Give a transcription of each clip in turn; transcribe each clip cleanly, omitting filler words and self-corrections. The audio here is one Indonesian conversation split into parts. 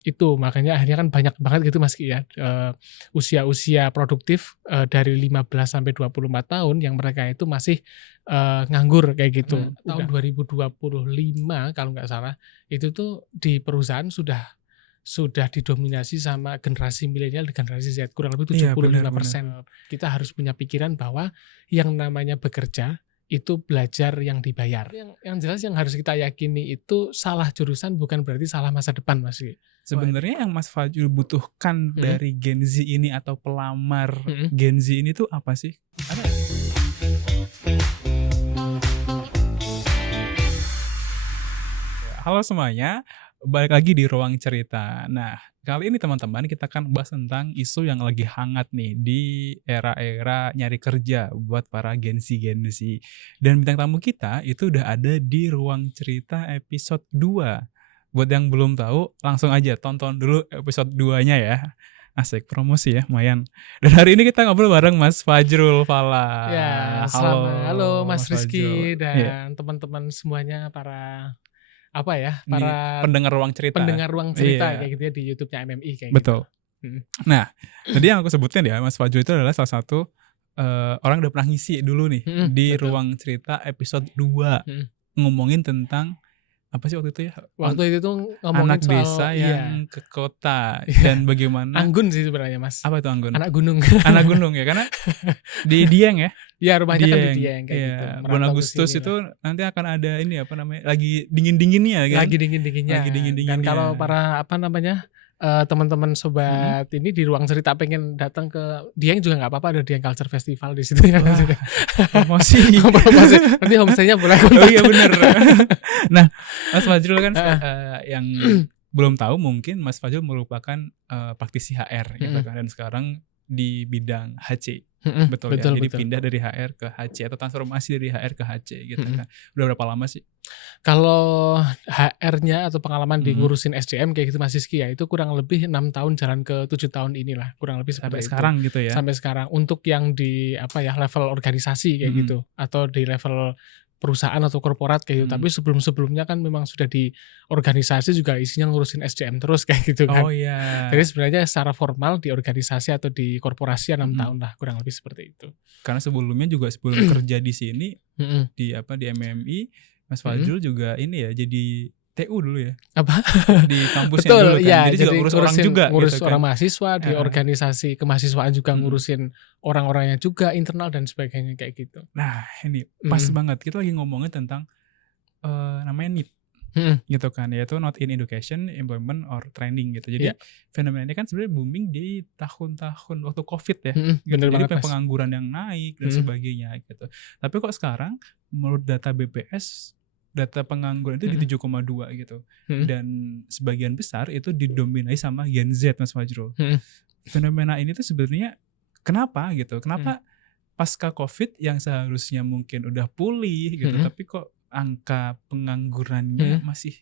itu. Makanya akhirnya kan banyak banget gitu Mas Ki ya, usia-usia produktif, dari 15 sampai 24 tahun yang mereka itu masih, nganggur kayak gitu. Tahun 2025 kalau nggak salah, itu tuh di perusahaan sudah didominasi sama generasi milenial dan generasi Z, kurang lebih Iya, benar. 75%. Kita harus punya pikiran bahwa yang namanya bekerja itu belajar yang dibayar. Yang jelas yang harus kita yakini itu salah jurusan bukan berarti salah masa depan Mas. Sebenarnya yang Mas Fajrul butuhkan dari Gen Z ini atau pelamar Gen Z ini tuh apa sih? Halo semuanya, balik lagi di Ruang Cerita. Nah, kali ini teman-teman kita akan bahas tentang isu yang lagi hangat nih di era-era nyari kerja buat para Gen Z. Dan bintang tamu kita itu udah ada di Ruang Cerita episode 2. Buat yang belum tahu, langsung aja tonton dulu episode 2-nya ya. Asik, promosi ya, lumayan. Dan hari ini kita ngobrol bareng Mas Fajrul Fala. Ya, halo Mas Rizky dan teman-teman semuanya para pendengar Ruang Cerita. Pendengar Ruang Cerita kayak gitu ya di YouTube-nya MMI kayak betul. gitu. Nah, tadi yang aku sebutin ya, Mas Fajrul itu adalah salah satu orang udah pernah ngisi dulu nih di betul. Ruang Cerita episode 2. Ngomongin tentang apa sih waktu itu ya? Waktu itu tuh ngomongin anak desa yang ke kota dan bagaimana Anggun sih sebenarnya Mas. Apa itu Anggun? Anak gunung. Anak gunung ya, karena di Dieng ya. Iya, rumahnya kan di Dieng kayak gitu. Bulan Agustus itu nanti akan ada ini apa namanya? Lagi dingin-dinginnya kan? Lagi dingin-dinginnya. Dan kalau para teman-teman sobat ini di Ruang Cerita pengen datang ke Dieng juga nggak apa-apa, ada Dieng Culture Festival di situ ya. Promosi. Nanti homestay-nya boleh kontak. Oh iya benar. Nah, Mas Fajrul kan yang belum tahu mungkin Mas Fajrul merupakan praktisi HR gitu kan, dan sekarang di bidang HC. Betul ya. Jadi pindah dari HR ke HC atau transformasi dari HR ke HC gitu kan. Udah berapa lama sih? Kalau HR-nya atau pengalaman di ngurusin SDM kayak gitu Mas Rizky ya, itu kurang lebih 6 tahun jalan ke 7 tahun inilah, kurang lebih sampai seperti sekarang itu. Gitu ya. Sampai sekarang. Untuk yang di level organisasi kayak gitu, atau di level perusahaan atau korporat kayak gitu. Tapi sebelum-sebelumnya kan memang sudah di organisasi juga isinya ngurusin SDM terus kayak gitu kan. Oh iya. Jadi sebenarnya secara formal di organisasi atau di korporasi 6 tahun lah, kurang lebih seperti itu. Karena sebelum kerja di sini di MMI, Mas Fajrul juga ini ya, jadi TU dulu ya. Apa? Di kampusnya betul, dulu kan. Ya, jadi juga ngurus orang juga ngurus gitu orang kan. mahasiswa di organisasi kemahasiswaan juga ngurusin orang-orangnya juga, internal dan sebagainya kayak gitu. Nah, ini pas banget kita lagi ngomongin tentang namanya NEET. Gitu kan, yaitu Not in Education, Employment or Training gitu. Jadi fenomena ini kan sebenarnya booming di tahun-tahun waktu COVID ya. Gitu. Jadi pengangguran yang naik dan sebagainya gitu. Tapi kok sekarang menurut data BPS, data pengangguran itu di 7,2 gitu. Dan sebagian besar itu didominasi sama Gen Z Mas Fajrul. Fenomena ini tuh sebenarnya kenapa gitu? Kenapa pasca COVID yang seharusnya mungkin udah pulih gitu, tapi kok angka penganggurannya masih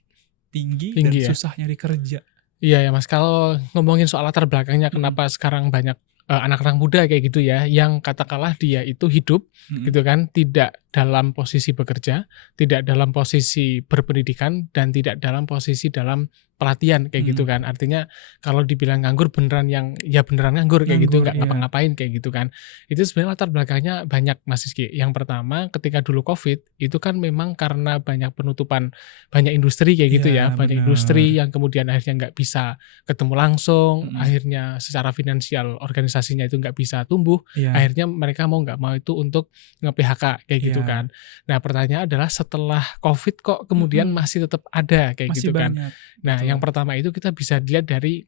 tinggi dan susah nyari kerja. Iya ya Mas, kalau ngomongin soal latar belakangnya kenapa sekarang banyak anak-anak muda kayak gitu ya, yang katakanlah dia itu hidup gitu kan, tidak dalam posisi bekerja, tidak dalam posisi berpendidikan, dan tidak dalam posisi dalam pelatihan kayak gitu kan. Artinya kalau dibilang nganggur beneran nganggur kayak gitu, nggak ngapa-ngapain kayak gitu kan. Itu sebenarnya latar belakangnya banyak Mas Rizky. Yang pertama ketika dulu COVID itu kan memang karena banyak penutupan banyak industri kayak gitu ya, banyak industri yang kemudian akhirnya nggak bisa ketemu langsung, akhirnya secara finansial organisasinya itu nggak bisa tumbuh, akhirnya mereka mau nggak mau itu untuk nge-PHK kayak gitu kan. Nah pertanyaan adalah setelah COVID kok kemudian masih tetap ada kayak masih gitu kan. Banyak. Nah yang pertama itu kita bisa dilihat dari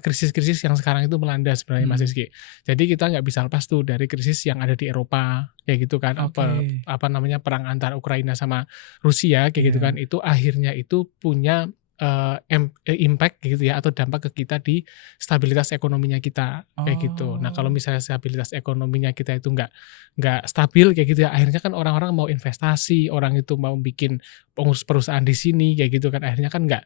krisis-krisis yang sekarang itu melanda sebenarnya Mas Rizky. Jadi kita nggak bisa lepas tuh dari krisis yang ada di Eropa kayak gitu kan. Perang antara Ukraina sama Rusia kayak gitu kan. Itu akhirnya itu punya impact gitu ya, atau dampak ke kita di stabilitas ekonominya kita kayak gitu. Nah kalau misalnya stabilitas ekonominya kita itu nggak stabil kayak gitu ya, akhirnya kan orang-orang mau investasi, orang itu mau bikin pengurus perusahaan di sini kayak gitu kan, akhirnya kan nggak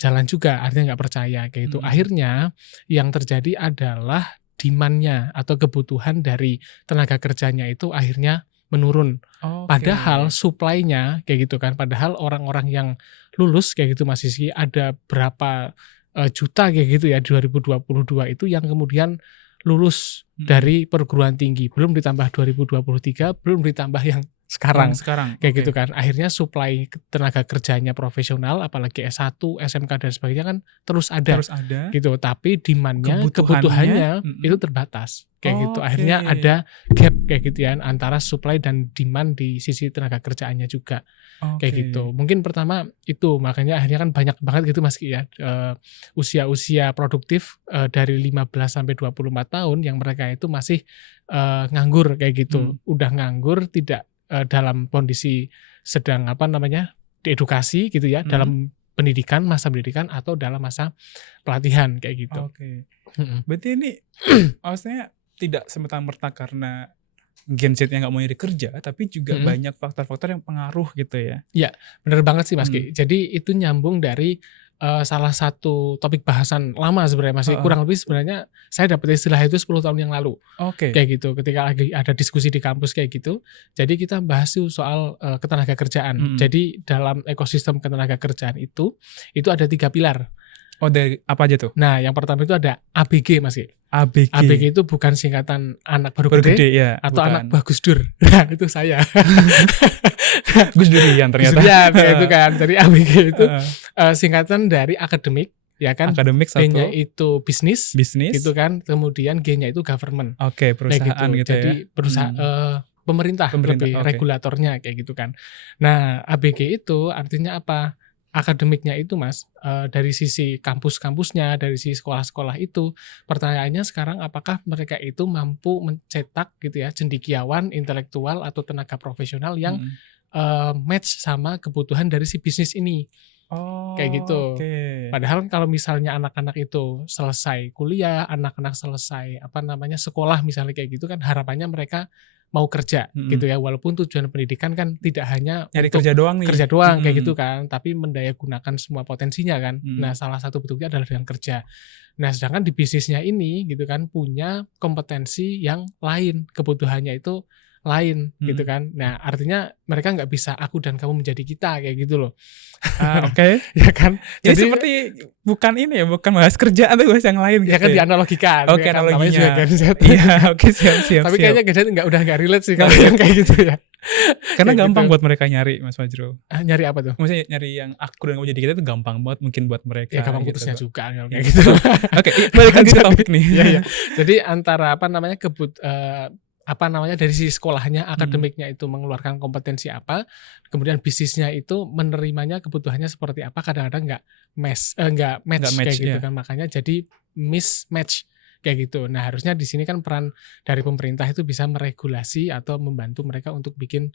jalan juga, artinya nggak percaya kayak gitu. Akhirnya yang terjadi adalah demand-nya atau kebutuhan dari tenaga kerjanya itu akhirnya menurun. Padahal supply-nya kayak gitu kan, padahal orang-orang yang lulus kayak gitu Mas Rizky ada berapa juta kayak gitu ya 2022 itu yang kemudian lulus dari perguruan tinggi, belum ditambah 2023, belum ditambah yang sekarang kayak gitu kan. Akhirnya supply tenaga kerjanya profesional apalagi S1, SMK dan sebagainya kan terus ada gitu, tapi demand-nya, kebutuhannya itu terbatas kayak gitu. Akhirnya ada gap kayak gitu ya antara supply dan demand di sisi tenaga kerjaannya juga. Kayak gitu. Mungkin pertama itu, makanya akhirnya kan banyak banget gitu Mas Ki ya, usia-usia produktif dari 15 sampai 24 tahun yang mereka itu masih nganggur kayak gitu. Udah nganggur, tidak dalam kondisi sedang diedukasi gitu ya, dalam pendidikan, masa pendidikan atau dalam masa pelatihan kayak gitu. Berarti ini maksudnya tidak semata-merta karena Gen Z yang gak mau nyari kerja, tapi juga banyak faktor-faktor yang pengaruh gitu ya. Iya, bener banget sih Mas Ki. Jadi itu nyambung dari salah satu topik bahasan lama sebenarnya Mas Ki. Kurang lebih sebenarnya saya dapat istilah itu 10 tahun yang lalu. Kayak gitu, ketika lagi ada diskusi di kampus kayak gitu. Jadi kita bahas soal ketenaga kerjaan. Jadi dalam ekosistem ketenaga kerjaan itu ada 3 pilar. Dari apa aja tuh? Nah, yang pertama itu ada ABG Mas Ki. ABG itu bukan singkatan anak baru gede ya, atau bukan. Anak bagus dur. Nah, itu saya. Gus Durian ternyata. Itu kan. Jadi ABG itu singkatan dari akademik, ya kan. Akademik satu. B-nya itu bisnis. Gitu kan. Kemudian G-nya itu government. Perusahaan gitu. Jadi perusahaan pemerintah lebih regulatornya kayak gitu kan. Nah, ABG itu artinya apa? Akademiknya itu Mas, dari sisi kampus-kampusnya, dari sisi sekolah-sekolah itu, pertanyaannya sekarang apakah mereka itu mampu mencetak gitu ya cendekiawan, intelektual atau tenaga profesional yang match sama kebutuhan dari si bisnis ini. Kayak gitu. Padahal kalau misalnya anak-anak itu selesai kuliah, anak-anak selesai sekolah misalnya kayak gitu kan, harapannya mereka mau kerja gitu ya, walaupun tujuan pendidikan kan tidak hanya nyari kerja doang kayak gitu kan, tapi mendaya gunakan semua potensinya kan. Nah, salah satu bentuknya adalah dengan kerja. Nah, sedangkan di bisnisnya ini gitu kan punya kompetensi yang lain, kebutuhannya itu lain gitu kan. Nah, artinya mereka nggak bisa aku dan kamu menjadi kita kayak gitu loh. Ya kan. Jadi seperti bukan bahas kerjaan tapi bahas yang lain gitu. Ya kan dianalogikan. Analoginya. Siap. Tapi kayaknya Gen Z udah nggak relate sih kalau yang kayak gitu ya. Karena gampang buat mereka nyari Mas Fajrul. Nyari apa tuh? Maksudnya nyari yang aku dan kamu jadi kita itu gampang banget mungkin buat mereka. Ya gampang putusnya juga kayak gitu. Balik lagi ke topik nih. Iya. Jadi antara dari sisi sekolahnya, akademiknya itu mengeluarkan kompetensi apa, kemudian bisnisnya itu menerimanya kebutuhannya seperti apa, kadang-kadang nggak match kayak gitu kan, makanya jadi mismatch kayak gitu. Nah, harusnya di sini kan peran dari pemerintah itu bisa meregulasi atau membantu mereka untuk bikin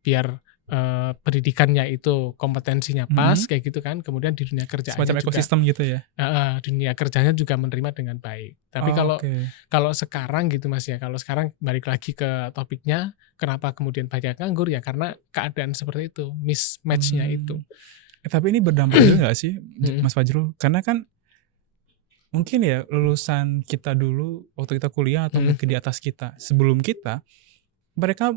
biar pendidikannya itu kompetensinya pas kayak gitu kan, kemudian di dunia kerjanya semacam juga ekosistem gitu ya. Dunia kerjanya juga menerima dengan baik. Tapi kalau sekarang gitu Mas ya, kalau sekarang balik lagi ke topiknya, kenapa kemudian banyak nganggur ya karena keadaan seperti itu, mismatch-nya itu. Tapi ini berdampak juga nggak sih Mas Fajrul? Karena kan mungkin ya lulusan kita dulu waktu kita kuliah atau mungkin di atas kita, sebelum kita, mereka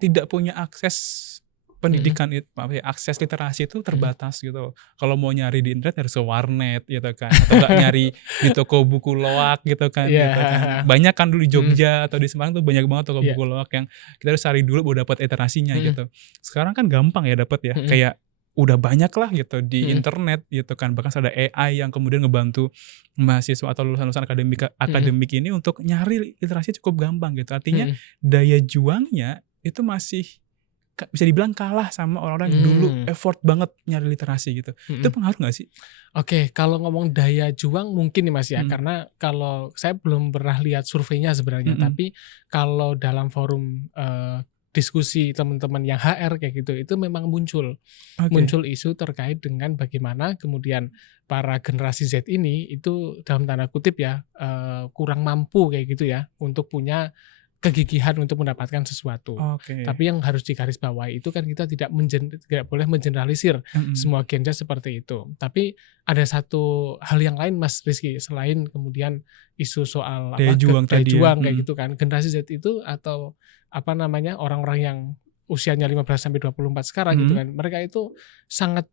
tidak punya akses pendidikan itu, akses literasi itu terbatas gitu. Kalau mau nyari di internet harus ke warnet gitu kan, atau nggak nyari di toko buku loak gitu kan. Gitu kan. Banyak kan dulu di Jogja atau di Semarang tuh banyak banget toko buku loak yang kita harus cari dulu baru dapat literasinya gitu. Sekarang kan gampang ya dapat ya, kayak udah banyak lah gitu di internet gitu kan, bahkan ada AI yang kemudian ngebantu mahasiswa atau lulusan akademik ini untuk nyari literasi cukup gampang gitu. Artinya daya juangnya itu masih bisa dibilang kalah sama orang-orang yang dulu effort banget nyari literasi gitu. Itu pengaruh gak sih? Kalau ngomong daya juang mungkin nih Mas ya, karena kalau saya belum pernah lihat surveinya sebenarnya, tapi kalau dalam forum diskusi teman-teman yang HR kayak gitu, itu memang muncul isu terkait dengan bagaimana kemudian para generasi Z ini itu dalam tanda kutip ya kurang mampu kayak gitu ya untuk punya kegigihan untuk mendapatkan sesuatu. Tapi yang harus digarisbawahi itu kan kita tidak boleh mengeneralisir semua Gen Z seperti itu. Tapi ada satu hal yang lain Mas Rizky, selain kemudian isu soal daya juang kayak gitu kan. Generasi Z itu atau orang-orang yang usianya 15 sampai 24 sekarang gitu kan. Mereka itu sangat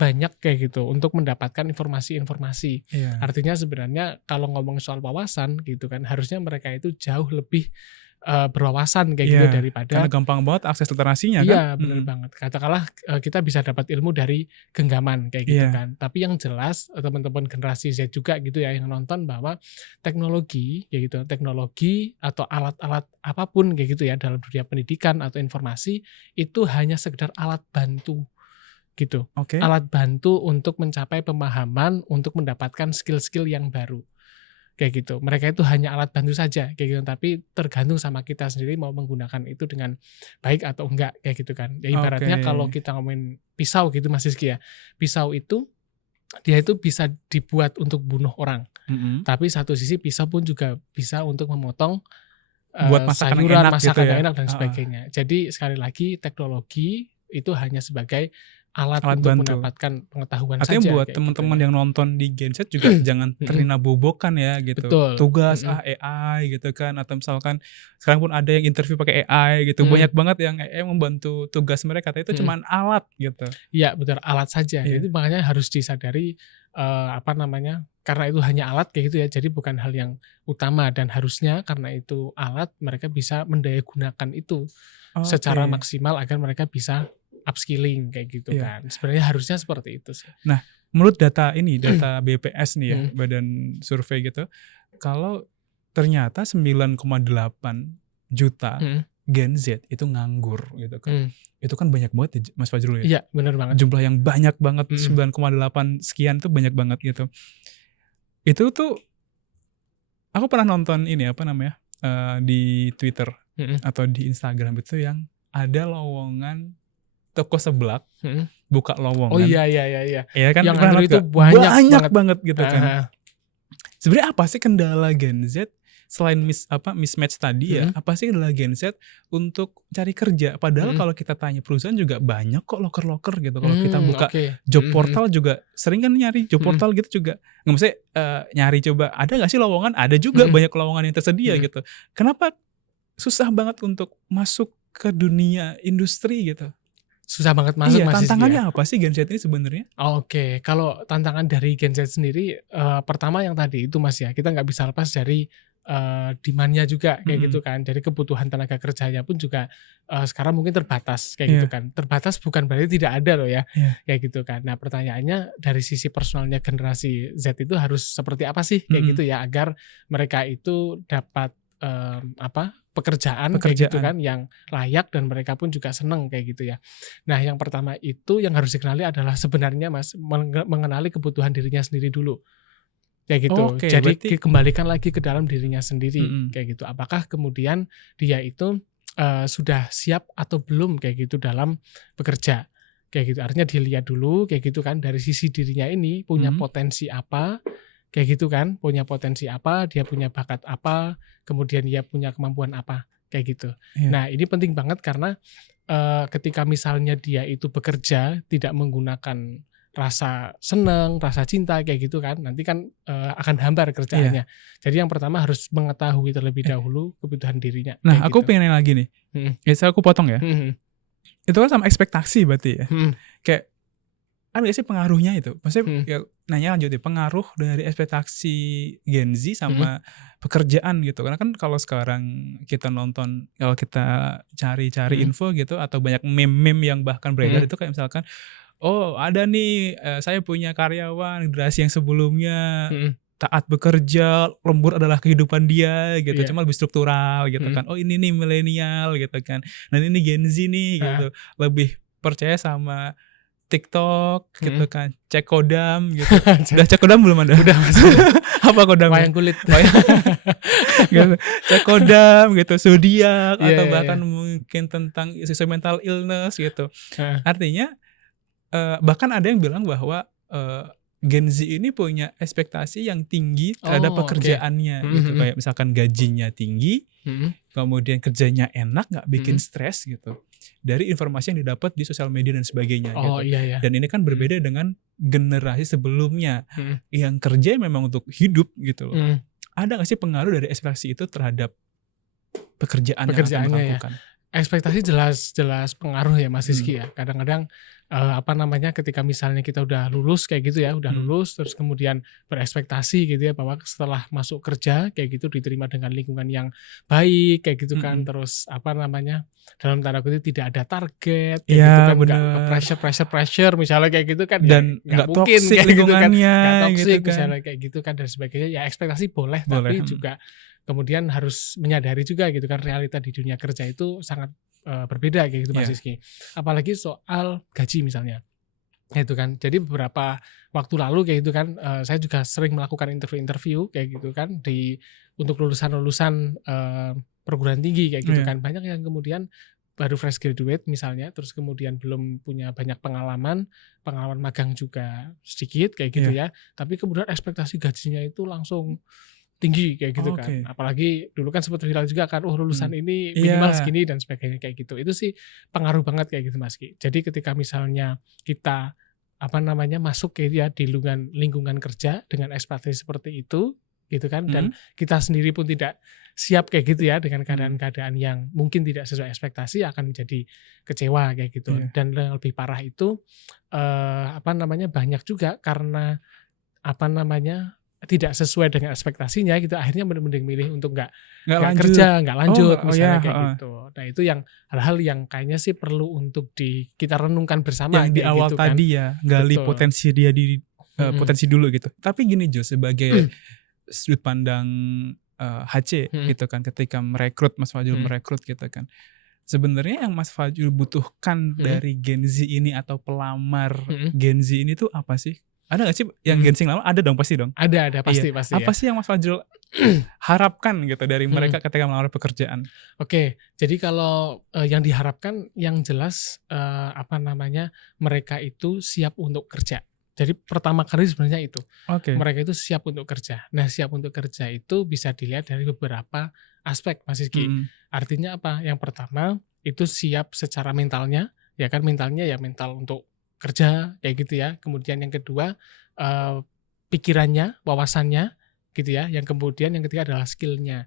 banyak kayak gitu untuk mendapatkan informasi-informasi. Iya. Artinya sebenarnya kalau ngomong soal wawasan gitu kan, harusnya mereka itu jauh lebih berwawasan kayak gitu Iya, daripada karena gampang banget akses literasinya kan. iya, bener banget. Katakanlah kita bisa dapat ilmu dari genggaman kayak gitu Iya. kan. Tapi yang jelas teman-teman generasi Z juga gitu ya yang nonton bahwa teknologi kayak gitu, teknologi atau alat-alat apapun kayak gitu ya dalam dunia pendidikan atau informasi itu hanya sekedar alat bantu gitu. Oke. Alat bantu untuk mencapai pemahaman, untuk mendapatkan skill-skill yang baru. Kayak gitu. Mereka itu hanya alat bantu saja kayak gitu, tapi tergantung sama kita sendiri mau menggunakan itu dengan baik atau enggak kayak gitu kan. Ya ibaratnya kalau Oke. kita ngomongin pisau gitu Mas Rizky ya. Pisau itu dia itu bisa dibuat untuk bunuh orang. Tapi satu sisi pisau pun juga bisa untuk memotong Buat masakan yang sayuran, enak gitu masakan ya. yang enak dan sebagainya. Jadi sekali lagi teknologi itu hanya sebagai alat Alat untuk bantu. mendapatkan pengetahuan Artinya saja buat kayak gitu teman-teman ya. yang nonton di Gen Z juga jangan terlena bobokan ya gitu. Betul. Tugas AI gitu kan, atau misalkan sekarang pun ada yang interview pakai AI gitu. Banyak banget yang AI membantu tugas mereka, tapi itu cuman alat gitu. Iya betul, alat saja. Iya. Itu makanya harus disadari karena itu hanya alat kayak gitu ya. Jadi bukan hal yang utama dan harusnya karena itu alat mereka bisa mendayagunakan itu secara Oke. maksimal agar mereka bisa upskilling kayak gitu Iya. kan. Sebenarnya harusnya seperti itu sih. Nah, menurut data BPS nih ya, Badan Survei gitu, kalau ternyata 9,8 juta Gen Z itu nganggur gitu kan. Itu kan banyak banget ya Mas Fajrul ya. Iya, benar banget. Jumlah yang banyak banget, 9,8 sekian tuh banyak banget gitu. Itu tuh aku pernah nonton ini di Twitter atau di Instagram itu yang ada lowongan toko seblak buka lowongan. Oh iya. Iya kan, Yang pernah ngantri lihat itu nggak? banyak banget gitu kan. Sebenarnya apa sih kendala Gen Z selain mismatch tadi ya? Apa sih kendala Gen Z untuk cari kerja? Padahal kalau kita tanya perusahaan juga banyak kok loker-loker gitu. Kalau kita buka job portal juga sering kan nyari job portal gitu juga. Nggak mesti nyari coba ada nggak sih lowongan? Ada juga banyak lowongan yang tersedia gitu. Kenapa susah banget untuk masuk ke dunia industri gitu? Susah banget masuk Mas Rizky ya. Tantangannya apa sih Gen Z ini sebenarnya? Oke, kalau tantangan dari Gen Z sendiri, pertama yang tadi itu Mas ya, kita nggak bisa lepas dari demand-nya juga kayak gitu kan. Jadi kebutuhan tenaga kerjanya pun juga sekarang mungkin terbatas kayak gitu kan. Terbatas bukan berarti tidak ada loh ya, kayak gitu kan. Nah pertanyaannya dari sisi personalnya generasi Z itu harus seperti apa sih kayak gitu ya, agar mereka itu dapat pekerjaan kayak gitu kan yang layak dan mereka pun juga seneng kayak gitu ya. Nah yang pertama itu yang harus dikenali adalah sebenarnya Mas mengenali kebutuhan dirinya sendiri dulu kayak gitu. Jadi kembalikan lagi ke dalam dirinya sendiri kayak gitu. Apakah kemudian dia itu sudah siap atau belum kayak gitu dalam bekerja kayak gitu. Artinya dilihat dulu kayak gitu kan dari sisi dirinya ini punya potensi apa kayak gitu kan, punya potensi apa, dia punya bakat apa, kemudian dia punya kemampuan apa, kayak gitu. Nah ini penting banget karena ketika misalnya dia itu bekerja tidak menggunakan rasa seneng, rasa cinta kayak gitu kan, nanti kan akan hambar kerjaannya. Jadi yang pertama harus mengetahui terlebih dahulu kebutuhan dirinya. Nah aku pengen nanya lagi nih, aku potong ya. Itu kan sama ekspektasi berarti ya. Kayak ada gak sih pengaruhnya itu? Maksudnya ya, nanya lanjut deh, pengaruh dari ekspektasi Gen Z sama pekerjaan gitu. Karena kan kalau sekarang kita nonton, kalau kita cari-cari info gitu, atau banyak meme-meme yang bahkan beredar itu kayak misalkan, oh ada nih saya punya karyawan generasi yang sebelumnya taat bekerja, lembur adalah kehidupan dia gitu, cuma lebih struktural gitu kan. Oh ini nih milenial gitu kan. Nah ini Gen Z nih gitu, lebih percaya sama TikTok gitu kan, cek kodam gitu. Udah cek kodam belum Anda? Udah masuk. Apa kodam? Wayang kulit. Gitu. Cek kodam gitu, zodiak atau bahkan mungkin tentang isu mental illness gitu. Artinya bahkan ada yang bilang bahwa Gen Z ini punya ekspektasi yang tinggi terhadap pekerjaannya gitu. Kayak misalkan gajinya tinggi, kemudian kerjanya enak, gak bikin stres gitu. Dari informasi yang didapat di sosial media dan sebagainya gitu. Dan ini kan berbeda dengan generasi sebelumnya yang kerja memang untuk hidup gitu loh. Ada gak sih pengaruh dari ekspektasi itu terhadap pekerjaan yang akan dilakukan? ekspektasi jelas pengaruh ya Mas Rizky ya. Kadang-kadang ketika misalnya kita udah lulus kayak gitu ya, udah lulus terus kemudian berekspektasi gitu ya bahwa setelah masuk kerja kayak gitu diterima dengan lingkungan yang baik kayak gitu kan. Terus dalam tanda kutip tidak ada target kayak gitu kan, nggak pressure misalnya kayak gitu kan, dan ya nggak mungkin toxic kayak gitu kan, lingkungannya nggak toxic gitu kan. misalnya kayak gitu kan dan sebagainya. Ya ekspektasi boleh. Tapi juga kemudian harus menyadari juga gitu kan realita di dunia kerja itu sangat berbeda kayak gitu Mas Rizky. Apalagi soal gaji misalnya. Itu kan. Jadi beberapa waktu lalu kayak gitu kan saya juga sering melakukan interview kayak gitu kan untuk lulusan perguruan tinggi kayak gitu kan. Banyak yang kemudian baru fresh graduate misalnya, terus kemudian belum punya banyak pengalaman magang juga sedikit kayak gitu ya. Tapi kemudian ekspektasi gajinya itu langsung tinggi kayak gitu kan. Apalagi dulu kan sempat viral juga kan, lulusan ini minimal segini dan sebagainya kayak gitu. Itu sih pengaruh banget kayak gitu Mas Ki. Jadi ketika misalnya kita masuk kayak ya di lingkungan kerja dengan ekspektasi seperti itu gitu kan, dan kita sendiri pun tidak siap kayak gitu ya dengan keadaan-keadaan yang mungkin tidak sesuai ekspektasi, akan menjadi kecewa kayak gitu. Dan yang lebih parah itu banyak juga karena tidak sesuai dengan ekspektasinya gitu, akhirnya mending milih untuk nggak kerja, nggak lanjut misalnya kayak gitu. Nah itu yang hal-hal yang kayaknya sih perlu untuk kita renungkan bersama yang di awal gitu tadi kan. gali potensi dia di potensi dulu gitu. Tapi gini Jo, sebagai sudut pandang HC gitu kan, ketika merekrut Mas Fajrul merekrut gitu kan, sebenarnya yang Mas Fajrul butuhkan dari Gen Z ini atau pelamar Gen Z ini tuh apa sih? Ada gak sih yang Gen Z lama? Ada dong, pasti dong. Ada pasti. Apa sih yang Mas Fajrul harapkan gitu dari mereka ketika melamar pekerjaan? Oke, jadi kalau yang diharapkan yang jelas mereka itu siap untuk kerja. Jadi pertama kali sebenarnya itu. Mereka itu siap untuk kerja. Nah, siap untuk kerja itu bisa dilihat dari beberapa aspek Mas Rizky. Artinya apa? Yang pertama itu siap secara mentalnya, ya kan, mentalnya ya mental untuk kerja kayak gitu ya. Kemudian yang kedua pikirannya, wawasannya gitu ya. Yang kemudian yang ketiga adalah skillnya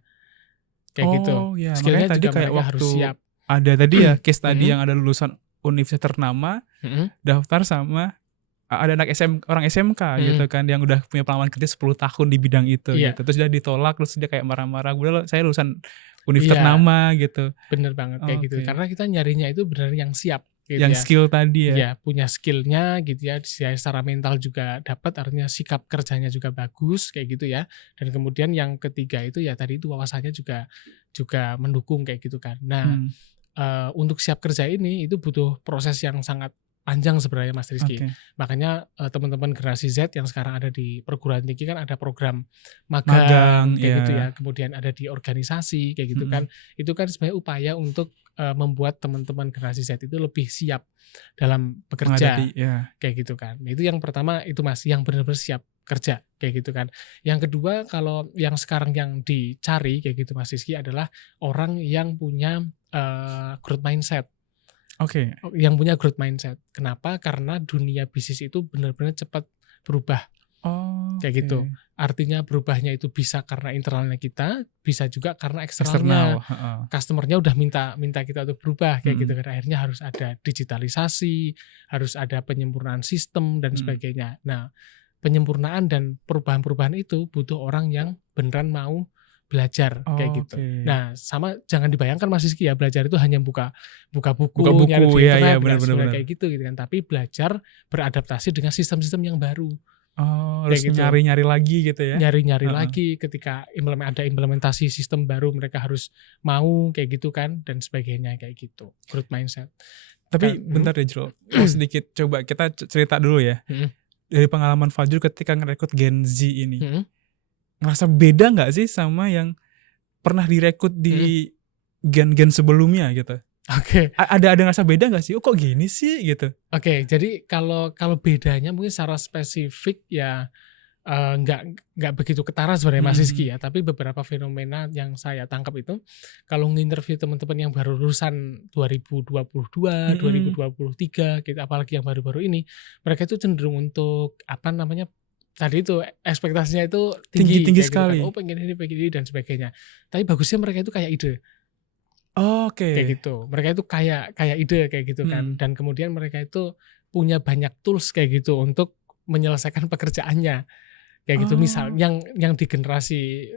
kayak gitu. Ya, Skillnya tadi juga kayak mereka harus siap. Ada tadi ya case tadi yang ada lulusan universitas ternama daftar sama ada orang SMK gitu kan yang udah punya pengalaman kerja 10 tahun di bidang itu gitu. Terus dia ditolak, terus dia kayak marah-marah, "Udah saya lulusan universitas ternama," gitu. Bener banget kayak gitu. Karena kita nyarinya itu benar yang siap gitu yang ya. skill tadi ya. Iya, punya skillnya gitu ya, secara mental juga dapat, artinya sikap kerjanya juga bagus kayak gitu ya. Dan kemudian yang ketiga itu ya tadi itu wawasannya juga mendukung kayak gitu kan. Nah, untuk siap kerja ini itu butuh proses yang sangat panjang sebenarnya Mas Rizky. Makanya teman-teman generasi Z yang sekarang ada di perguruan tinggi kan ada program magang kayak gitu ya. Kemudian ada di organisasi kayak gitu kan. Itu kan sebenarnya upaya untuk membuat teman-teman generasi Z itu lebih siap dalam bekerja kayak gitu kan. Itu yang pertama itu Mas, yang benar-benar siap kerja kayak gitu kan. Yang kedua, kalau yang sekarang yang dicari kayak gitu Mas Rizky adalah orang yang punya growth mindset. Yang punya growth mindset. Kenapa? Karena dunia bisnis itu benar-benar cepat berubah. Kayak gitu. Artinya berubahnya itu bisa karena internalnya kita, bisa juga karena eksternalnya. Customernya udah minta kita untuk berubah kayak gitu kan. Akhirnya harus ada digitalisasi, harus ada penyempurnaan sistem dan sebagainya. Nah, penyempurnaan dan perubahan-perubahan itu butuh orang yang beneran mau belajar kayak gitu. Nah, sama jangan dibayangkan Mas Rizky ya, belajar itu hanya buka buku nyari di internet kayak gitu kan. Tapi belajar beradaptasi dengan sistem-sistem yang baru. Harus gitu. Nyari-nyari lagi gitu ya. Nyari-nyari lagi ketika ada implementasi sistem baru, mereka harus mau kayak gitu kan dan sebagainya kayak gitu. Growth mindset. Tapi bentar deh Jul, sedikit coba kita cerita dulu ya. Dari pengalaman Fajrul ketika ngerekrut Gen Z ini. Ngerasa beda gak sih sama yang pernah direkrut di gen-gen sebelumnya gitu? Ada ngerasa beda gak sih? Kok gini sih gitu? Jadi kalau bedanya mungkin secara spesifik ya nggak begitu ketara sebenarnya Mas Rizky ya. Tapi beberapa fenomena yang saya tangkap itu, kalau nginterview teman-teman yang baru lulusan 2022, 2023 gitu, apalagi yang baru-baru ini, mereka itu cenderung untuk tadi itu ekspektasinya itu tinggi sekali. Gitu kan. Pengen ini dan sebagainya. Tapi bagusnya mereka itu kayak ide. Kayak Oke. gitu. Mereka itu kayak ide kayak gitu kan, Mhm. dan kemudian mereka itu punya banyak tools kayak gitu untuk menyelesaikan pekerjaannya, kayak gitu. Misal Oh. yang di generasi,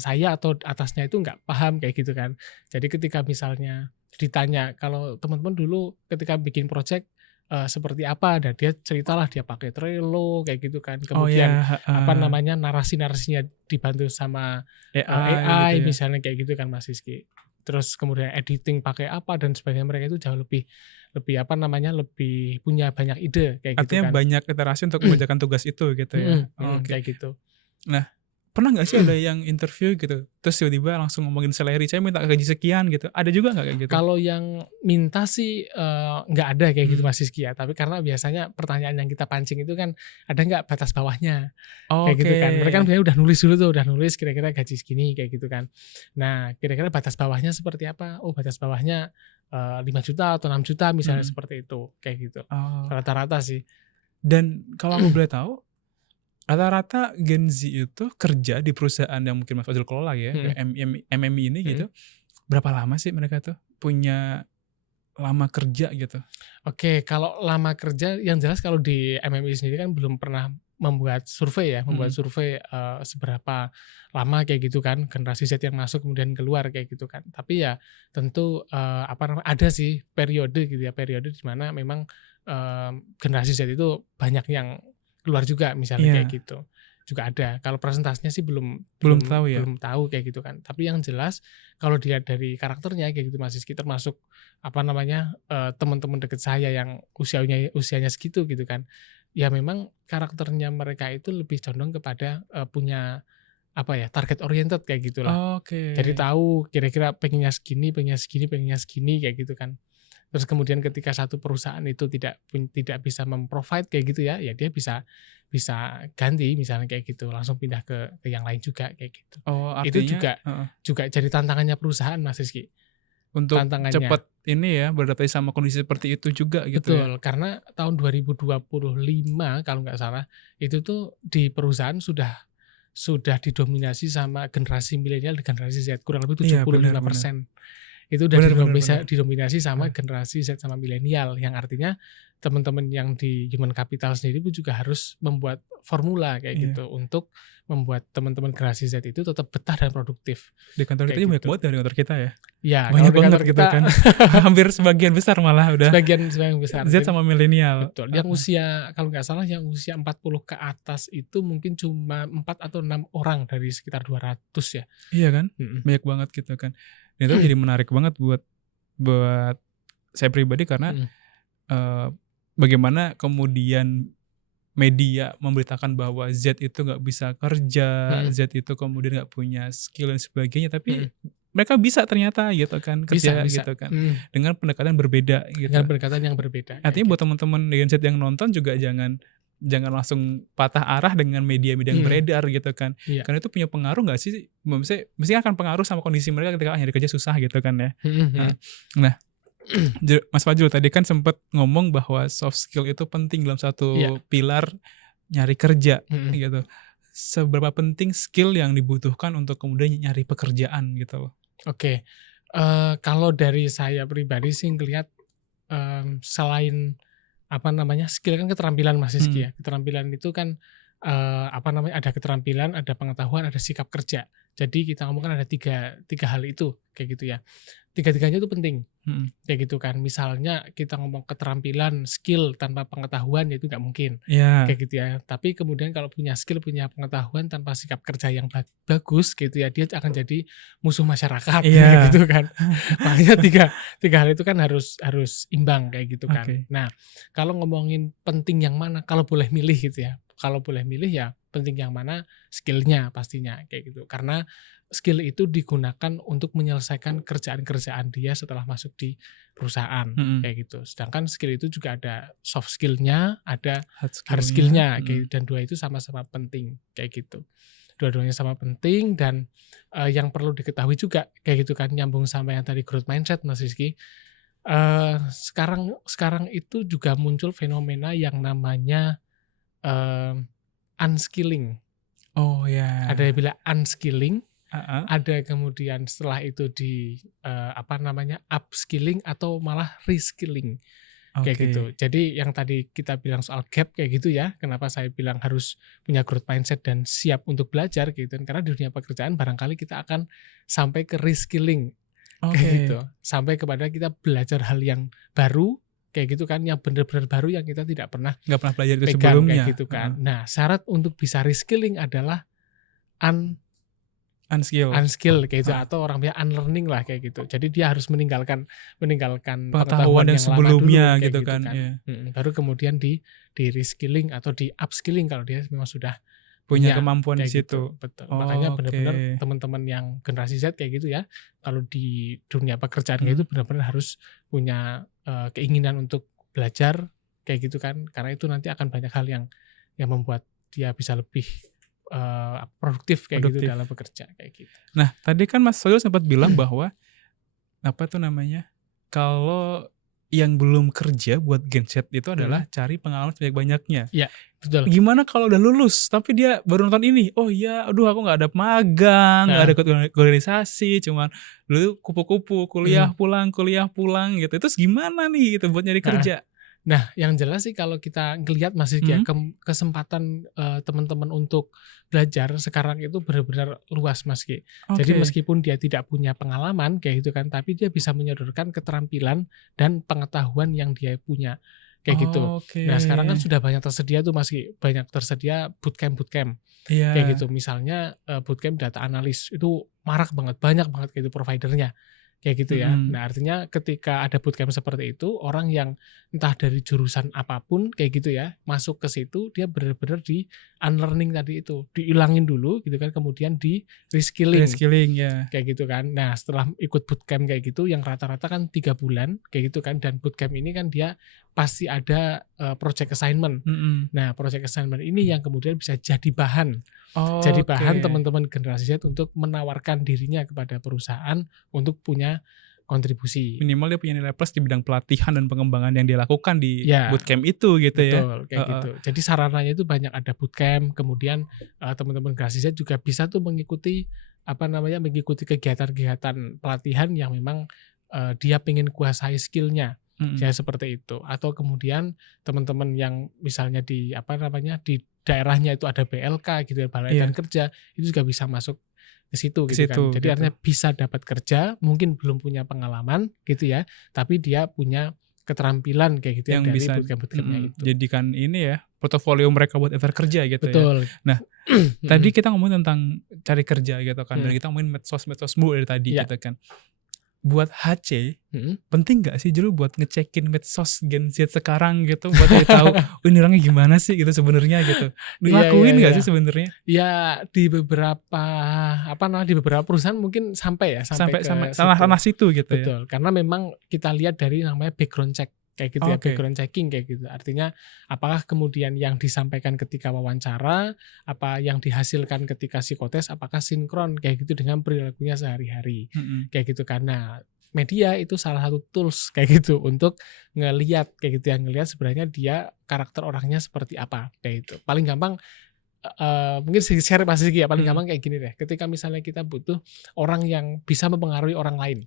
saya atau atasnya itu nggak paham kayak gitu kan. Jadi ketika misalnya ditanya, kalau teman-teman dulu ketika bikin project, seperti apa, dan dia ceritalah dia pakai Trello kayak gitu kan. Oh Kemudian ya, apa heeh. namanya, narasi-narasinya dibantu sama AI gitu AI ya. misalnya kayak gitu kan Mas Rizky. Terus kemudian editing pakai apa dan sebagainya, mereka itu jauh lebih lebih apa namanya, lebih punya banyak ide kayak gitu Artinya kan. banyak iterasi untuk mengerjakan tugas itu gitu ya. Oke. Kayak gitu. Nah, pernah nggak sih ada yang interview gitu, terus tiba-tiba langsung ngomongin salary, "Saya minta gaji sekian," gitu. Ada juga nggak kayak gitu? Kalau yang minta sih, nggak ada kayak gitu Mmm. Mas Rizky ya, tapi karena biasanya pertanyaan yang kita pancing itu kan, ada nggak batas bawahnya, kayak gitu Oke. kan. Mereka kan biasanya udah nulis dulu tuh, udah nulis kira-kira gaji segini kayak gitu kan. Nah, kira-kira batas bawahnya seperti apa? Oh, batas bawahnya, 5 juta atau 6 juta misalnya Mhm. seperti itu, kayak gitu. Oh. Rata-rata sih. Dan kalau aku boleh tahu, rata-rata Gen Z itu kerja di perusahaan yang mungkin Mas Fadzil kelola ya, Mhm, MMI ini mhm. gitu, berapa lama sih mereka tuh punya lama kerja gitu? Oke, kalau lama kerja yang jelas kalau di MMI sendiri kan belum pernah membuat survei ya, membuat Mhm. survei, seberapa lama kayak gitu kan, generasi Z yang masuk kemudian keluar kayak gitu kan. Tapi ya tentu, apa namanya, ada sih periode gitu ya, periode di mana memang, generasi Z itu banyak yang keluar juga misalnya kayak Iya, gitu, juga ada. Kalau presentasinya sih belum belum belum tahu ya? belum tahu kayak gitu kan. Tapi yang jelas kalau dilihat dari karakternya kayak gitu Mas Rizky, termasuk apa namanya, teman-teman deket saya yang usianya segitu gitu kan, ya memang karakternya mereka itu lebih condong kepada, punya apa ya, target oriented kayak gitulah. Oke. Jadi tahu kira-kira pengennya segini pengennya segini pengennya segini, kayak gitu kan. Terus kemudian ketika satu perusahaan itu tidak bisa kayak gitu ya, ya dia bisa bisa ganti misalnya kayak gitu, langsung pindah ke yang lain juga kayak gitu. Oh, Itu artinya juga heeh, juga jadi tantangannya perusahaan Mas Rizky, untuk tantangannya. cepat ini ya, beradaptasi sama kondisi seperti itu juga gitu ya? Betul, karena tahun 2025 kalau nggak salah, itu tuh di perusahaan sudah didominasi sama generasi milenial dan generasi Z, kurang lebih Iya, bener 75%. bener. Itu udah Bener bener bener. didominasi sama Heeh. generasi Z sama milenial, yang artinya teman-teman yang di human capital sendiri pun juga harus membuat formula kayak Iya. gitu, untuk membuat teman-teman generasi Z itu tetap betah dan produktif, Di kantor kita kayak juga banyak gitu. banget ya, di kantor kita ya. Ya, kalau Banyak di banget kantor gitu kita kan. Hampir sebagian besar malah udah sebagian sebagian besar, Z sama milenial. betul, yang Heeh. usia kalau nggak salah yang usia 40 ke atas itu mungkin cuma 4 atau 6 orang dari sekitar 200 ya. Iya kan? Mhm. Banyak banget gitu kan. Dan itu jadi menarik banget buat buat saya pribadi karena, Mhm, eee, bagaimana kemudian media memberitakan bahwa Z itu nggak bisa kerja, mhm, Z itu kemudian nggak punya skill dan sebagainya, mhm. tapi mereka bisa ternyata gitu kan, Bisa kerja bisa, gitu kan, mhm, dengan pendekatan berbeda dengan gitu. pendekatan yang berbeda kayak Artinya buat gitu. teman-teman Gen Z yang nonton juga jangan jangan langsung patah arah dengan media-media yang Mhm, beredar gitu kan. iya, Karena itu punya pengaruh nggak sih? Maksudnya mestinya akan pengaruh sama kondisi mereka ketika nyari kerja susah gitu kan ya. mhm Heeh. mhm. Nah, Mas Fajrul tadi kan sempet ngomong bahwa soft skill itu penting dalam Iya, satu pilar nyari kerja mhm, gitu. Seberapa penting skill yang dibutuhkan untuk kemudian nyari pekerjaan gitu loh? oke. Kalau dari saya pribadi sih ngelihat, selain apa namanya, skill kan keterampilan Mas Rizky Mhm, ya. Keterampilan itu kan, apa namanya, ada keterampilan, ada pengetahuan, ada sikap kerja. Jadi kita ngomong kan ada tiga tiga hal itu, kayak gitu ya. Tiga-tiganya itu penting, mhm. kayak gitu kan. Misalnya kita ngomong keterampilan, skill tanpa pengetahuan ya itu nggak mungkin, Iya kayak gitu ya. Tapi kemudian kalau punya skill, punya pengetahuan tanpa sikap kerja yang bagus gitu ya, dia akan jadi musuh masyarakat kayak iya. gitu kan. Makanya tiga tiga hal itu kan harus imbang kayak gitu kan. Oke. Nah, kalau ngomongin penting yang mana, kalau boleh milih gitu ya, kalau boleh milih ya penting yang mana, skill-nya pastinya kayak gitu. Karena skill itu digunakan untuk menyelesaikan kerjaan-kerjaan dia setelah masuk di perusahaan, Mhm. kayak gitu. Sedangkan skill itu juga ada soft skill-nya, ada Hard hard skill-nya, skill-nya, mhm. dan dua itu sama-sama penting, kayak gitu. Dua-duanya sama penting dan, yang perlu diketahui juga, kayak gitu kan, nyambung sama yang tadi growth mindset Mas Rizky, sekarang sekarang itu juga muncul fenomena yang namanya, eee, unskilling. Oh Ada yang ya, bilang unskilling, ada kemudian setelah itu di upskilling atau malah reskilling. Kayak gitu. Jadi yang tadi kita bilang soal gap kayak gitu ya, kenapa saya bilang harus punya growth mindset dan siap untuk belajar gitu. Karena di dunia pekerjaan barangkali kita akan sampai ke reskilling kayak gitu. Sampai kepada kita belajar hal yang baru kayak gitu kan, yang benar-benar baru yang kita nggak pernah belajar itu pegang, sebelumnya kayak gitu kan. Nah, syarat untuk bisa reskilling adalah unskill kayak gitu, atau orang bilang unlearning lah kayak gitu. Jadi dia harus meninggalkan pengetahuan yang sebelumnya dulu, gitu kan. Baru kemudian di reskilling atau di upskilling kalau dia memang sudah punya kemampuan di situ. Gitu. Betul. Makanya benar-benar teman-teman yang generasi Z kayak gitu ya, kalau di dunia pekerjaan kayak itu benar-benar harus punya keinginan untuk belajar kayak gitu kan, karena itu nanti akan banyak hal yang membuat dia bisa lebih produktif kayak gitu dalam bekerja kayak gitu. Nah, tadi kan Mas Soil sempat bilang bahwa kalau yang belum kerja buat Gen Z itu adalah cari pengalaman sebanyak-banyaknya. Iya, betul. Gimana kalau udah lulus tapi dia baru nonton ini? Oh iya, aduh aku nggak ada magang, nggak ada ikut organisasi, cuman dulu kupu-kupu, kuliah pulang gitu. Terus gimana nih gitu buat nyari kerja? Nah, yang jelas sih kalau kita ngelihat masih kayak kesempatan teman-teman untuk belajar sekarang itu benar-benar luas Mas Ki. Jadi meskipun dia tidak punya pengalaman kayak gitu kan, tapi dia bisa menyodorkan keterampilan dan pengetahuan yang dia punya kayak gitu. Nah, sekarang kan sudah banyak tersedia tuh Mas Ki, banyak tersedia bootcamp kayak gitu. Misalnya bootcamp data analis itu marak banget, banyak banget kayak itu providernya. Kayak gitu ya. Nah, artinya ketika ada bootcamp seperti itu, orang yang entah dari jurusan apapun kayak gitu ya, masuk ke situ dia benar-benar di unlearning tadi itu, diilangin dulu gitu kan, kemudian di reskilling ya. Kayak gitu kan. Nah, setelah ikut bootcamp kayak gitu yang rata-rata kan 3 bulan kayak gitu kan, dan bootcamp ini kan dia pasti ada project assignment. Nah, project assignment ini yang kemudian bisa jadi bahan. Jadi bahan teman-teman generasi Z untuk menawarkan dirinya kepada perusahaan untuk punya kontribusi. Minimal dia punya nilai plus di bidang pelatihan dan pengembangan yang dia lakukan di bootcamp itu gitu. Betul, kayak gitu. Jadi sarananya itu banyak, ada bootcamp, kemudian teman-teman generasi Z juga bisa tuh mengikuti kegiatan-kegiatan pelatihan yang memang dia pengen kuasai skillnya. Ya seperti itu. Atau kemudian teman-teman yang misalnya di daerahnya itu ada BLK gitu ya, Balai Latihan Kerja, itu juga bisa masuk ke situ gitu kan. Jadi artinya bisa dapat kerja, mungkin belum punya pengalaman gitu ya, tapi dia punya keterampilan kayak gitu yang dari bisa bootcamp-bootcampnya itu. Jadikan ini ya portofolio mereka buat daftar kerja gitu. Betul. Ya. Nah, tadi kita ngomongin tentang cari kerja gitu kan, dan kita ngomongin medsos mulu dari tadi gitu kan. Buat HC, penting gak sih Jul buat ngecekin medsos Gen Z sekarang gitu, buat dia tahu ini orangnya gimana sih gitu sebenarnya gitu. Dilakuin gak sih sebenarnya? Ya di beberapa perusahaan mungkin sampai sana situ gitu. Betul, karena memang kita lihat dari namanya background check kayak gitu ya, background checking kayak gitu. Artinya apakah kemudian yang disampaikan ketika wawancara, apa yang dihasilkan ketika psikotes, apakah sinkron kayak gitu dengan perilakunya sehari-hari. Kayak gitu. Karena media itu salah satu tools kayak gitu untuk ngelihat kayak gitu, yang ngelihat sebenarnya dia karakter orangnya seperti apa kayak gitu. Paling gampang mungkin share Mas Rizky ya, paling gampang kayak gini deh. Ketika misalnya kita butuh orang yang bisa mempengaruhi orang lain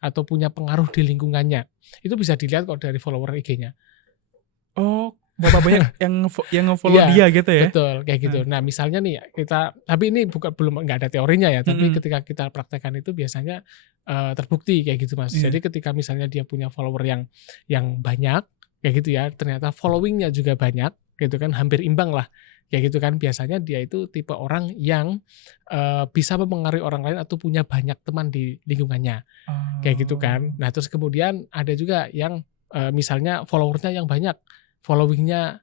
atau punya pengaruh di lingkungannya, itu bisa dilihat kok dari follower IG-nya. Oh, berapa banyak yang nge-follow dia gitu ya? Betul, kayak gitu. Nah, misalnya nih tapi ini belum nggak ada teorinya ya, tapi ketika kita praktekkan itu biasanya terbukti kayak gitu Mas. Jadi ketika misalnya dia punya follower yang banyak kayak gitu ya, ternyata followingnya juga banyak gitu kan, hampir imbang lah. Kayak gitu kan, biasanya dia itu tipe orang yang bisa mempengaruhi orang lain atau punya banyak teman di lingkungannya. Kayak gitu kan. Nah, terus kemudian ada juga yang misalnya followernya yang banyak, followingnya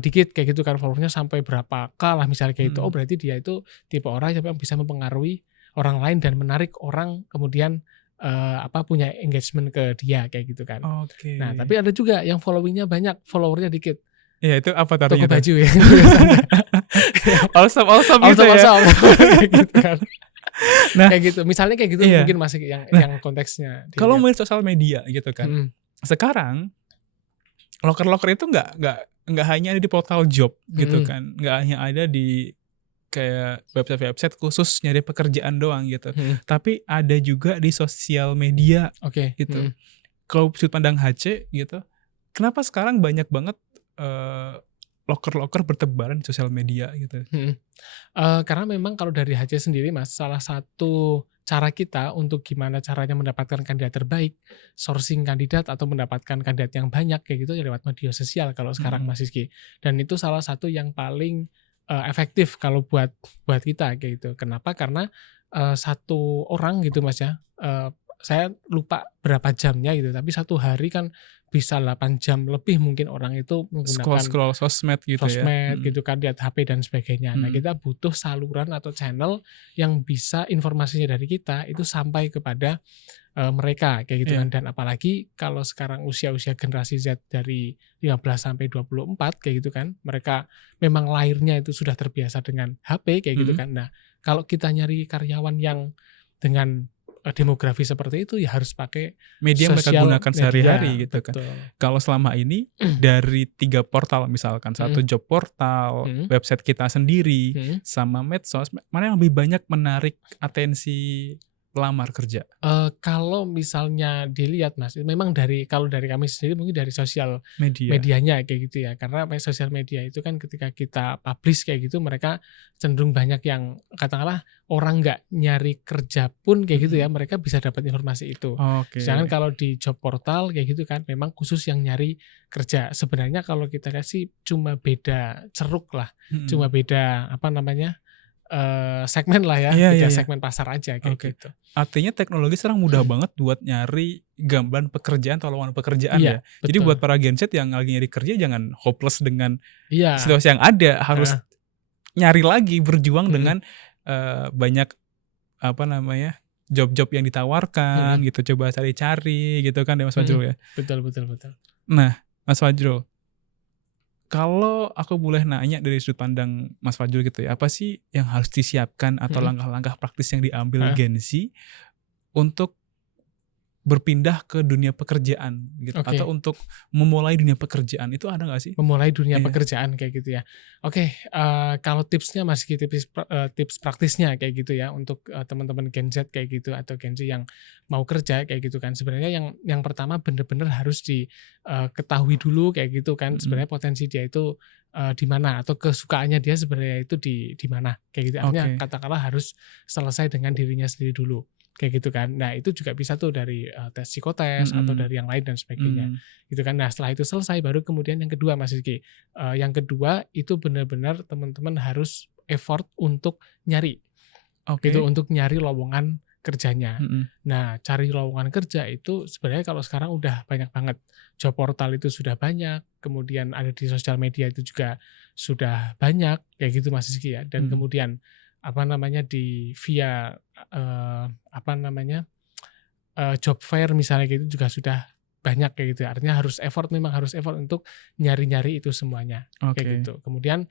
dikit kayak gitu kan, followernya sampai berapa K lah misalnya kayak gitu. Oh, berarti dia itu tipe orang yang bisa mempengaruhi orang lain dan menarik orang kemudian punya engagement ke dia kayak gitu kan. Nah, tapi ada juga yang followingnya banyak, followernya dikit. Iya, itu apa tadi? Toko baju ya. Awesome gitu ya. Kayak gitu kan. Nah, kayak gitu. Misalnya kayak gitu mungkin masih yang konteksnya. Kalau main sosial media gitu kan. Sekarang loker-loker itu nggak hanya ada di portal job gitu kan. Nggak hanya ada di kayak website khusus nyari pekerjaan doang gitu. Tapi ada juga di sosial media gitu. Kalau sudut pandang HC gitu, kenapa sekarang banyak banget loker-loker bertebaran di sosial media gitu? Karena memang kalau dari HC sendiri Mas, salah satu cara kita untuk gimana caranya mendapatkan kandidat terbaik, sourcing kandidat atau mendapatkan kandidat yang banyak kayak gitu ya lewat media sosial kalau sekarang Mas Rizky. Dan itu salah satu yang paling efektif kalau buat kita kayak gitu. Kenapa? Karena satu orang gitu Mas ya, saya lupa berapa jamnya gitu, tapi satu hari kan bisa 8 jam lebih mungkin orang itu menggunakan Scroll sosmed gitu ya. gitu kan, lihat HP dan sebagainya. Nah, kita butuh saluran atau channel yang bisa informasinya dari kita itu sampai kepada mereka kayak gitu kan. Dan apalagi kalau sekarang usia-usia generasi Z dari 15 sampai 24 kayak gitu kan, mereka memang lahirnya itu sudah terbiasa dengan HP kayak gitu kan. Nah, kalau kita nyari karyawan yang dengan demografi seperti itu ya harus pakai media mereka gunakan sehari-hari gitu betul. kan. Kalau selama ini dari 3 portal misalkan, satu job portal, website kita sendiri, sama medsos, mana yang lebih banyak menarik atensi pelamar kerja? Kalau misalnya dilihat Mas, memang kalau dari kami sendiri mungkin dari sosial medianya kayak gitu ya. Karena sosial media itu kan ketika kita publish kayak gitu, mereka cenderung banyak yang katakanlah orang nggak nyari kerja pun kayak gitu ya, mereka bisa dapat informasi itu. Sedangkan kalau di job portal kayak gitu kan, memang khusus yang nyari kerja. Sebenarnya kalau kita kasih cuma beda ceruk lah, cuma beda segmen lah ya, beda segmen pasar aja kayak gitu. Artinya teknologi sekarang mudah banget buat nyari gambaran pekerjaan atau lowongan pekerjaan ya. Betul. Jadi buat para Gen Z yang lagi nyari kerja jangan hopeless dengan situasi yang ada, harus nyari lagi, berjuang dengan banyak job-job yang ditawarkan gitu, coba cari-cari gitu kan ya Mas Fajrul ya. Betul. Nah, Mas Fajrul, kalau aku boleh nanya dari sudut pandang Mas Fajrul gitu ya, apa sih yang harus disiapkan atau langkah-langkah praktis yang diambil Gen Z untuk berpindah ke dunia pekerjaan gitu, atau untuk memulai dunia pekerjaan itu ada nggak sih? Memulai dunia pekerjaan kayak gitu ya. Kalau tipsnya masih tips praktisnya kayak gitu ya untuk teman-teman Gen Z kayak gitu atau Gen Z yang mau kerja kayak gitu kan. Sebenarnya yang pertama benar-benar harus diketahui dulu kayak gitu kan. Sebenarnya potensi dia itu di mana atau kesukaannya dia sebenarnya itu di mana kayak gitu. Artinya katakanlah harus selesai dengan dirinya sendiri dulu. Kayak gitu kan. Nah, itu juga bisa tuh dari tes psikotes atau dari yang lain dan sebagainya. Gitu kan. Nah, setelah itu selesai baru kemudian yang kedua Mas Rizky. Yang kedua itu benar-benar teman-teman harus effort untuk nyari. Gitu, untuk nyari lowongan kerjanya. Nah, cari lowongan kerja itu sebenarnya kalau sekarang udah banyak banget. Job portal itu sudah banyak, kemudian ada di sosial media itu juga sudah banyak kayak gitu Mas Rizky ya. Dan kemudian di via job fair misalnya gitu juga sudah banyak kayak gitu. Artinya memang harus effort untuk nyari-nyari itu semuanya kayak gitu. Kemudian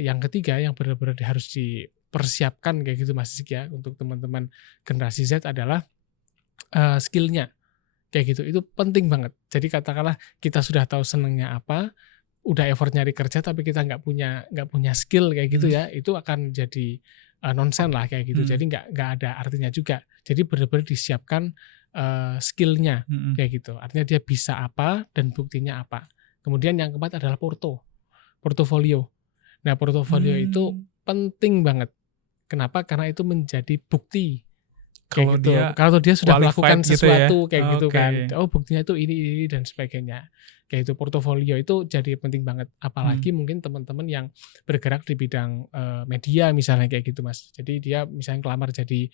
yang ketiga yang benar-benar harus dipersiapkan kayak gitu Mas Rizky ya untuk teman-teman generasi Z adalah skillnya kayak gitu. Itu penting banget. Jadi katakanlah kita sudah tahu senangnya apa, udah effort nyari kerja tapi kita nggak punya skill kayak gitu ya, itu akan jadi nonsen lah kayak gitu. Jadi nggak ada artinya juga. Jadi benar-benar disiapkan skillnya kayak gitu. Artinya dia bisa apa dan buktinya apa. Kemudian yang keempat adalah portofolio. Nah, portofolio itu penting banget. Kenapa? Karena itu menjadi bukti. Kalau dia sudah melakukan sesuatu kayak gitu kan. Oh, buktinya itu ini dan sebagainya. Kayak itu portofolio itu jadi penting banget. Apalagi mungkin teman-teman yang bergerak di bidang media misalnya kayak gitu Mas. Jadi dia misalnya kelamar jadi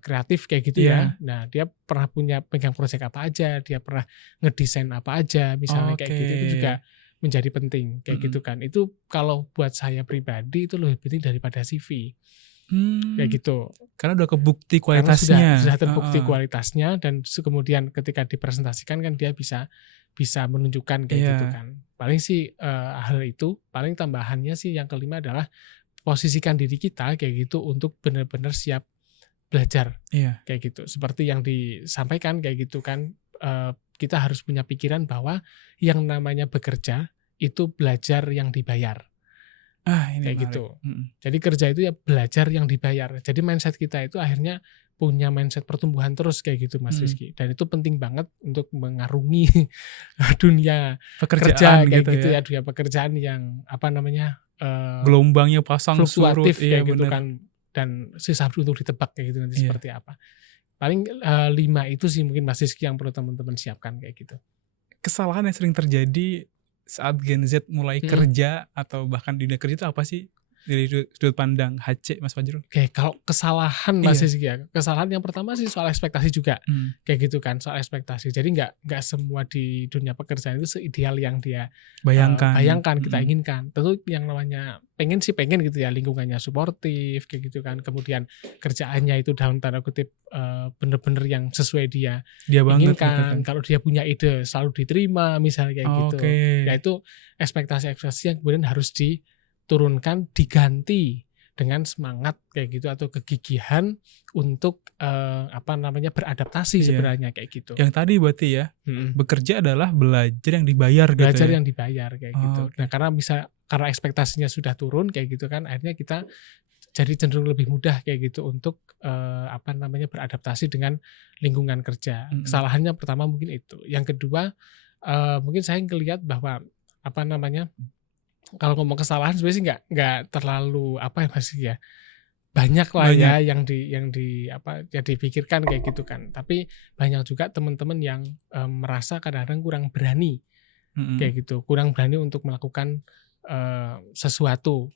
kreatif kayak gitu ya. Nah, dia pernah pegang proyek apa aja, dia pernah ngedesain apa aja misalnya kayak gitu. Itu juga menjadi penting kayak gitu kan. Itu kalau buat saya pribadi itu lebih penting daripada CV. Kayak gitu. Karena udah kebukti kualitasnya. Sudah terbukti kualitasnya dan kemudian ketika dipresentasikan kan dia bisa menunjukkan kayak gitu kan. Paling sih hal itu, paling tambahannya sih yang kelima adalah posisikan diri kita kayak gitu untuk benar-benar siap belajar. Kayak gitu. Seperti yang disampaikan kayak gitu kan, kita harus punya pikiran bahwa yang namanya bekerja itu belajar yang dibayar. Ini kayak menarik. gitu. Jadi kerja itu ya belajar yang dibayar. Jadi mindset kita itu akhirnya punya mindset pertumbuhan terus kayak gitu Mas Rizky. Dan itu penting banget untuk mengarungi dunia kerja Pekerjaan kayak gitu gitu ya. dunia pekerjaan yang apa namanya Gelombangnya pasang surut. fluktuatif Iya kayak gitu bener. kan, dan susah untuk ditebak kayak gitu nanti Iya. seperti apa. Paling 5 itu sih mungkin Mas Rizky yang perlu teman-teman siapkan kayak gitu. Kesalahan yang sering terjadi saat Gen Z mulai kerja atau bahkan di dunia kerja itu apa sih dari sudut pandang HC Mas Fajrul? Oke, kalau kesalahan Mas Iya. Rizky ya, kesalahan yang pertama sih soal ekspektasi juga, kayak gitu kan, soal ekspektasi. Jadi nggak semua di dunia pekerjaan itu seideal yang dia bayangkan kita inginkan. Tentu yang namanya pengen sih pengen gitu ya, lingkungannya suportif kayak gitu kan, kemudian kerjaannya itu dalam tanda kutip bener-bener yang sesuai dia banget gitu inginkan. kan. Kalau dia punya ide selalu diterima misalnya kayak gitu. Ya itu ekspektasi-ekspektasi yang kemudian harus diturunkan, diganti dengan semangat kayak gitu atau kegigihan untuk beradaptasi sebenarnya kayak gitu. Yang tadi berarti ya, bekerja adalah belajar yang dibayar gitu ya. Belajar yang dibayar kayak gitu. Nah, karena ekspektasinya sudah turun kayak gitu kan, akhirnya kita jadi cenderung lebih mudah kayak gitu untuk beradaptasi dengan lingkungan kerja. Kesalahannya pertama mungkin itu. Yang kedua mungkin saya ngelihat bahwa kalau ngomong kesalahan sebenarnya sih nggak terlalu Mas ya. Banyak lah ya yang dipikirkan kayak gitu kan. Tapi banyak juga teman-teman yang merasa kadang-kadang kurang berani kayak gitu, kurang berani untuk melakukan sesuatu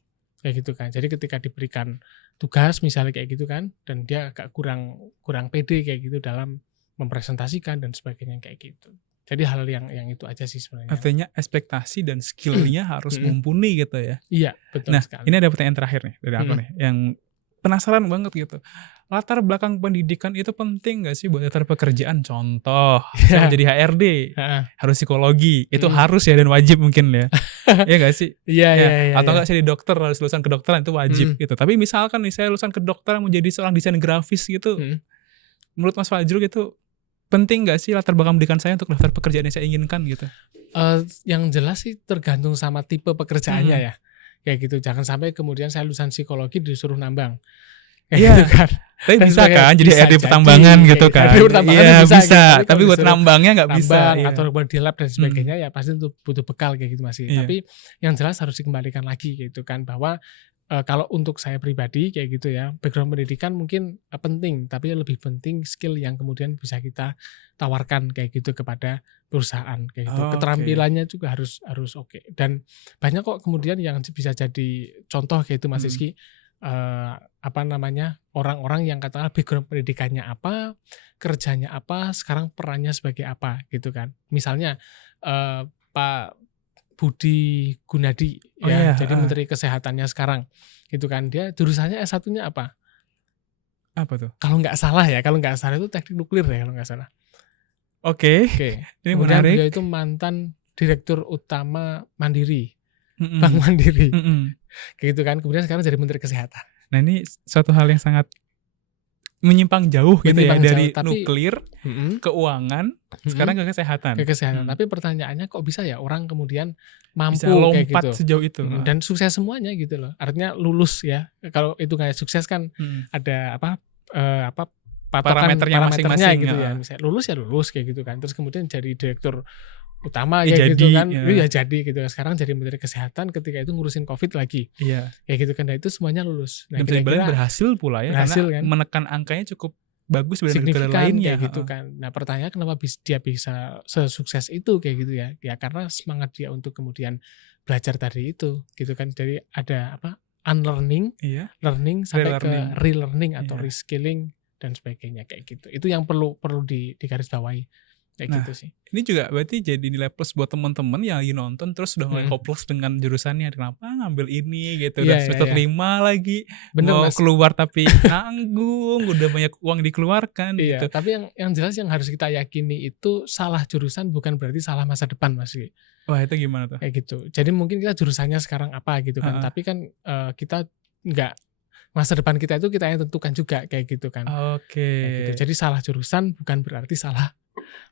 kayak gitu kan. Jadi ketika diberikan tugas misalnya kayak gitu kan, dan dia agak kurang pede kayak gitu dalam mempresentasikan dan sebagainya kayak gitu. Jadi hal yang itu aja sih sebenarnya. Artinya ekspektasi dan skill-nya harus mumpuni gitu ya. Iya, betul sekali. Ini ada pertanyaan terakhir nih dari aku nih, yang penasaran banget gitu. Latar belakang pendidikan itu penting gak sih buat latar pekerjaan? Contoh, saya mau jadi HRD, harus psikologi. Itu harus ya dan wajib mungkin ya. Iya gak sih? Iya. Atau gak saya di dokter, harus lulusan kedokteran, itu wajib gitu. Tapi misalkan nih saya lulusan kedokteran mau jadi seorang desain grafis gitu. Menurut Mas Fajrul gitu, penting gak sih latar belakang pendidikan saya untuk daftar pekerjaan yang saya inginkan gitu? Yang jelas sih tergantung sama tipe pekerjaannya ya. Kayak gitu, jangan sampai kemudian saya lulusan psikologi disuruh nambang. Iya kan, tapi bisa kan jadi HRD pertambangan gitu kan. Iya bisa, tapi buat nambangnya gak bisa. Atau buat di lab dan sebagainya ya pasti itu butuh bekal kayak gitu masih. Tapi yang jelas harus dikembalikan lagi gitu kan, bahwa kalau untuk saya pribadi kayak gitu ya, background pendidikan mungkin penting, tapi lebih penting skill yang kemudian bisa kita tawarkan kayak gitu kepada perusahaan kayak gitu. Keterampilannya juga harus oke. Dan banyak kok kemudian yang bisa jadi contoh kayak itu Mas Rizky, orang-orang yang katakanlah background pendidikannya apa, kerjanya apa, sekarang perannya sebagai apa gitu kan. Misalnya Pak Budi Gunadi jadi Menteri Kesehatannya sekarang gitu kan, dia jurusannya S1-nya apa? Apa tuh? Kalau nggak salah itu teknik nuklir ya kalau nggak salah. Oke. Ini kemudian menarik. Beliau itu mantan Direktur Utama Mandiri, Bank Mandiri, kayak gitu kan. Kemudian sekarang jadi Menteri Kesehatan. Nah ini suatu hal yang sangat menyimpang jauh gitu ya, dari nuklir, keuangan, sekarang ke kesehatan. Tapi pertanyaannya kok bisa ya orang kemudian mampu bisa lompat kayak gitu sejauh itu. Dan sukses semuanya gitu loh. Artinya lulus ya. Kalau itu kayak sukses kan ada parameternya masing-masing gitu ya. Misalnya lulus ya lulus kayak gitu kan. Terus kemudian jadi direktur utama kayak gitu kan. Ya jadi gitu. Sekarang jadi Menteri Kesehatan, ketika itu ngurusin COVID lagi. Iya. Kayak gitu kan. Nah itu semuanya lulus. Nah, dan kira-kira berhasil pula ya, karena kan menekan angkanya cukup bagus dari negara lainnya kayak gitu kan. Nah pertanyaan kenapa dia bisa sesukses itu kayak gitu ya. Ya karena semangat dia untuk kemudian belajar tadi itu gitu kan. Jadi ada unlearning, learning sampai ke relearning atau reskilling dan sebagainya kayak gitu. Itu yang perlu digarisbawahi kayak gitu sih. Ini juga berarti jadi nilai plus buat teman-teman yang lagi nonton terus udah mulai hopeless dengan jurusannya, kenapa ngambil ini gitu, udah semester 5 lagi. Bener, mau keluar tapi nanggung, udah banyak uang dikeluarkan gitu. Tapi yang jelas yang harus kita yakini itu salah jurusan bukan berarti salah masa depan Mas. Wah itu gimana tuh? Kayak gitu. Jadi mungkin kita jurusannya sekarang apa gitu kan, tapi kan kita nggak, masa depan kita itu kita yang tentukan juga kayak gitu kan. Oke. Kayak gitu. Jadi salah jurusan bukan berarti salah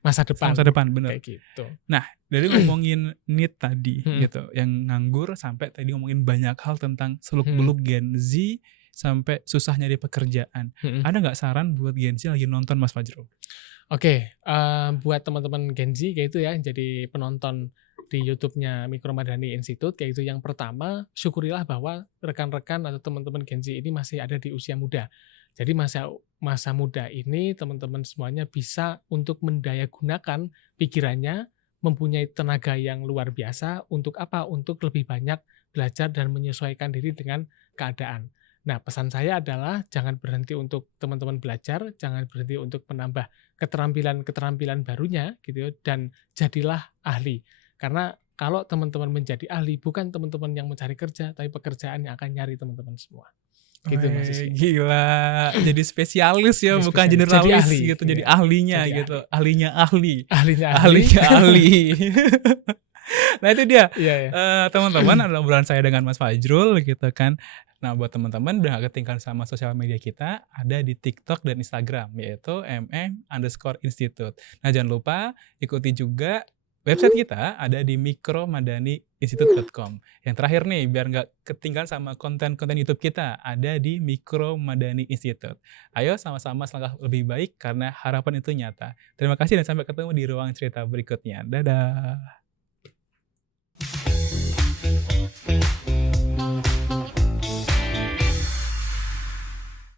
masa depan. Masa depan, bener. Kayak gitu. Nah, dari ngomongin need tadi gitu, yang nganggur sampai tadi ngomongin banyak hal tentang seluk-beluk Gen Z sampai susah nyari pekerjaan. Ada nggak saran buat Gen Z lagi nonton Mas Fajrul? Oke, buat teman-teman Gen Z kayak gitu ya, jadi penonton di YouTube-nya Mikro Madani Institute kayak gitu. Yang pertama, syukurilah bahwa rekan-rekan atau teman-teman Gen Z ini masih ada di usia muda. Jadi masa muda ini teman-teman semuanya bisa untuk mendayagunakan pikirannya, mempunyai tenaga yang luar biasa untuk apa? Untuk lebih banyak belajar dan menyesuaikan diri dengan keadaan. Nah, pesan saya adalah jangan berhenti untuk teman-teman belajar, jangan berhenti untuk menambah keterampilan-keterampilan barunya gitu ya, dan jadilah ahli. Karena kalau teman-teman menjadi ahli, bukan teman-teman yang mencari kerja, tapi pekerjaan yang akan nyari teman-teman semua. Gitu Mas Rizky. Gila, jadi spesialis ya, Jadi bukan spesialis. generalis Jadi ahli, gitu, jadi iya. ahlinya Jadi gitu, ahlinya ahli. Ahlinya ahli. Nah itu dia, Iya. teman-teman, adalah obrolan saya dengan Mas Fajrul gitu kan. Nah buat teman-teman udah gak ketinggalan sama sosial media kita, ada di TikTok dan Instagram, yaitu _institute. Nah jangan lupa ikuti juga website kita, ada di mikromadaninstitute.com. Yang terakhir nih, biar gak ketinggalan sama konten-konten YouTube kita, ada di Mikro Madani Institute. Ayo sama-sama selangkah lebih baik, karena harapan itu nyata. Terima kasih dan sampai ketemu di ruang cerita berikutnya. Dadah.